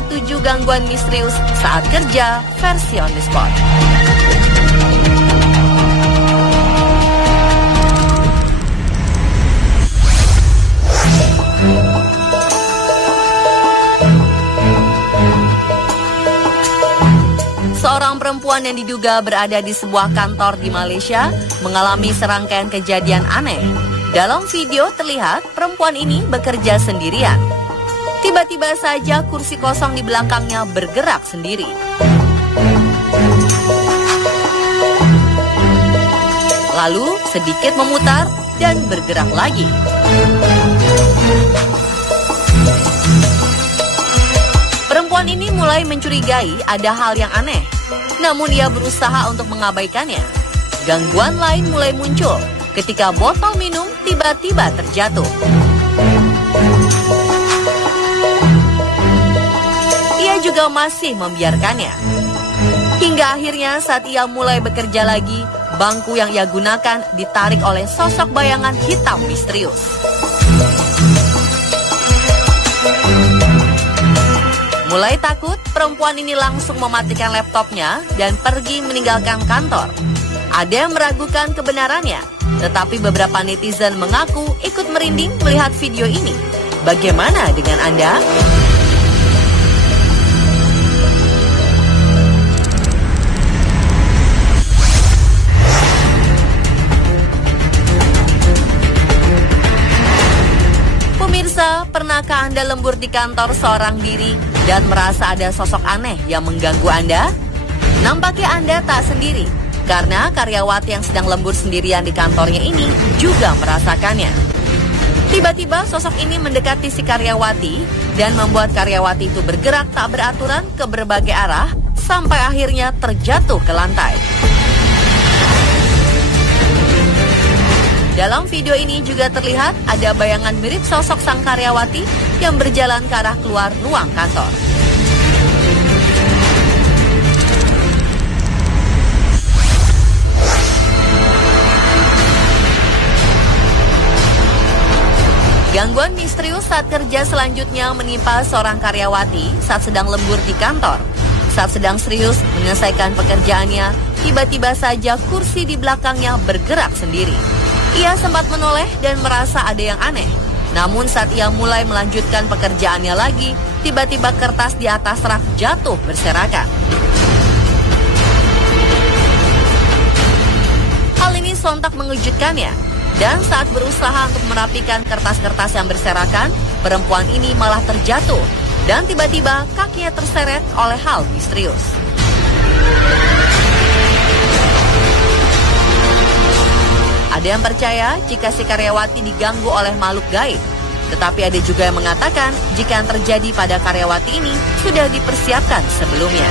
Inilah 7 gangguan misterius saat kerja versi on the spot. Seorang perempuan yang diduga berada di sebuah kantor di Malaysia mengalami serangkaian kejadian aneh. Dalam video terlihat perempuan ini bekerja sendirian. Tiba-tiba saja kursi kosong di belakangnya bergerak sendiri. Lalu sedikit memutar dan bergerak lagi. Perempuan ini mulai mencurigai ada hal yang aneh, namun ia berusaha untuk mengabaikannya. Gangguan lain mulai muncul ketika botol minum tiba-tiba terjatuh. Ia juga masih membiarkannya. Hingga akhirnya saat ia mulai bekerja lagi, bangku yang ia gunakan ditarik oleh sosok bayangan hitam misterius. Mulai takut, perempuan ini langsung mematikan laptopnya dan pergi meninggalkan kantor. Ada yang meragukan kebenarannya, tetapi beberapa netizen mengaku ikut merinding melihat video ini. Bagaimana dengan Anda? Pemirsa, pernahkah Anda lembur di kantor seorang diri dan merasa ada sosok aneh yang mengganggu Anda? Nampaknya Anda tak sendiri, karena karyawati yang sedang lembur sendirian di kantornya ini juga merasakannya. Tiba-tiba sosok ini mendekati si karyawati dan membuat karyawati itu bergerak tak beraturan ke berbagai arah sampai akhirnya terjatuh ke lantai. Dalam video ini juga terlihat ada bayangan mirip sosok sang karyawati yang berjalan ke arah keluar ruang kantor. Gangguan misterius saat kerja selanjutnya menimpa seorang karyawati saat sedang lembur di kantor. Saat sedang serius menyelesaikan pekerjaannya, tiba-tiba saja kursi di belakangnya bergerak sendiri. Ia sempat menoleh dan merasa ada yang aneh. Namun saat ia mulai melanjutkan pekerjaannya lagi, tiba-tiba kertas di atas rak jatuh berserakan. Hal ini sontak mengejutkannya. Dan saat berusaha untuk merapikan kertas-kertas yang berserakan, perempuan ini malah terjatuh. Dan tiba-tiba kakinya terseret oleh hal misterius. Ada yang percaya jika si karyawati diganggu oleh makhluk gaib. Tetapi ada juga yang mengatakan jika yang terjadi pada karyawati ini sudah dipersiapkan sebelumnya.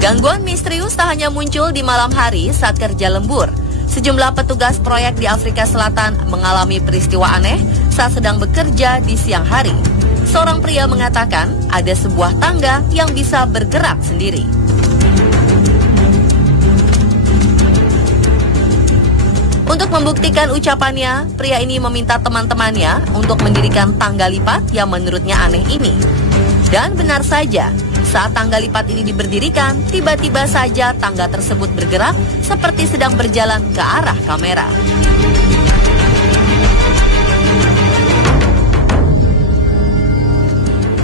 Gangguan misterius tak hanya muncul di malam hari saat kerja lembur. Sejumlah petugas proyek di Afrika Selatan mengalami peristiwa aneh saat sedang bekerja di siang hari. Seorang pria mengatakan ada sebuah tangga yang bisa bergerak sendiri. Untuk membuktikan ucapannya, pria ini meminta teman-temannya untuk mendirikan tangga lipat yang menurutnya aneh ini. Dan benar saja, saat tangga lipat ini diberdirikan, tiba-tiba saja tangga tersebut bergerak seperti sedang berjalan ke arah kamera.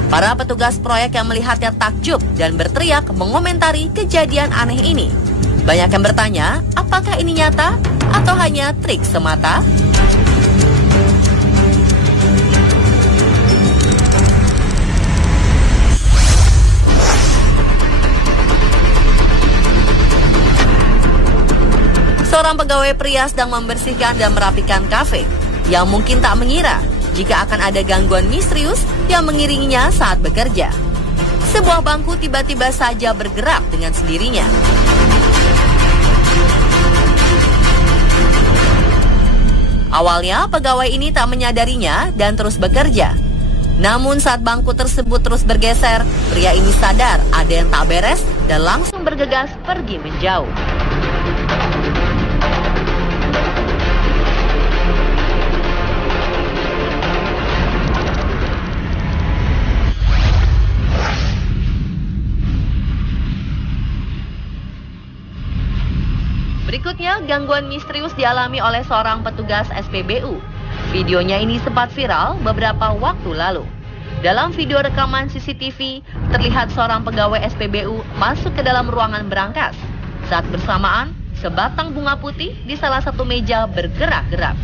Para petugas proyek yang melihatnya takjub dan berteriak mengomentari kejadian aneh ini. Banyak yang bertanya, apakah ini nyata atau hanya trik semata? Seorang pegawai pria sedang membersihkan dan merapikan kafe yang mungkin tak mengira jika akan ada gangguan misterius yang mengiringinya saat bekerja. Sebuah bangku tiba-tiba saja bergerak dengan sendirinya. Awalnya pegawai ini tak menyadarinya dan terus bekerja. Namun saat bangku tersebut terus bergeser, pria ini sadar ada yang tak beres dan langsung bergegas pergi menjauh. Berikutnya, gangguan misterius dialami oleh seorang petugas SPBU. Videonya ini sempat viral beberapa waktu lalu. Dalam video rekaman CCTV, terlihat seorang pegawai SPBU masuk ke dalam ruangan berangkas. Saat bersamaan, sebatang bunga putih di salah satu meja bergerak-gerak.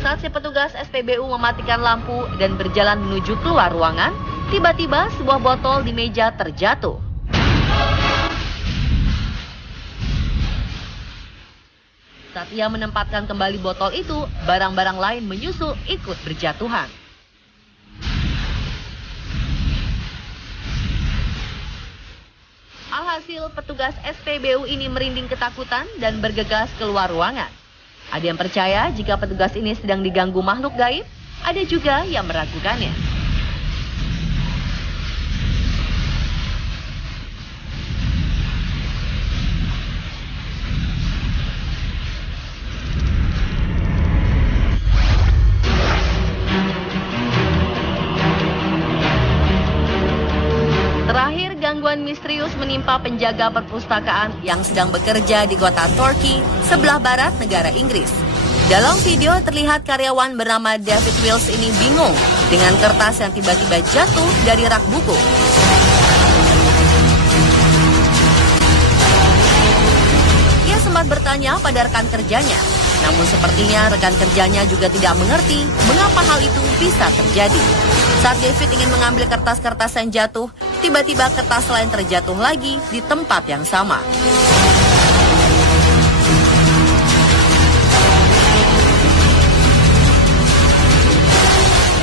Saat si petugas SPBU mematikan lampu dan berjalan menuju keluar ruangan, tiba-tiba sebuah botol di meja terjatuh. Saat ia menempatkan kembali botol itu, barang-barang lain menyusul ikut berjatuhan. Alhasil, petugas SPBU ini merinding ketakutan dan bergegas keluar ruangan. Ada yang percaya jika petugas ini sedang diganggu makhluk gaib, ada juga yang meragukannya. Terakhir, gangguan misterius menimpa penjaga perpustakaan yang sedang bekerja di kota Torquay, sebelah barat negara Inggris. Dalam video terlihat karyawan bernama David Wills ini bingung dengan kertas yang tiba-tiba jatuh dari rak buku. Ia sempat bertanya pada rekan kerjanya, namun sepertinya rekan kerjanya juga tidak mengerti mengapa hal itu bisa terjadi. Saat David ingin mengambil kertas-kertas yang jatuh, tiba-tiba kertas lain terjatuh lagi di tempat yang sama.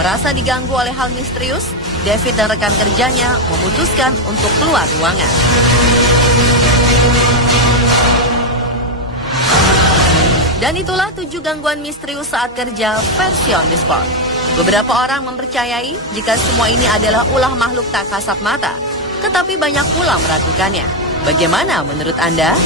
Merasa diganggu oleh hal misterius, David dan rekan kerjanya memutuskan untuk keluar ruangan. Dan itulah 7 gangguan misterius saat kerja versi On The Spot. Beberapa orang mempercayai jika semua ini adalah ulah makhluk tak kasat mata, tetapi banyak pula meragukannya. Bagaimana menurut Anda?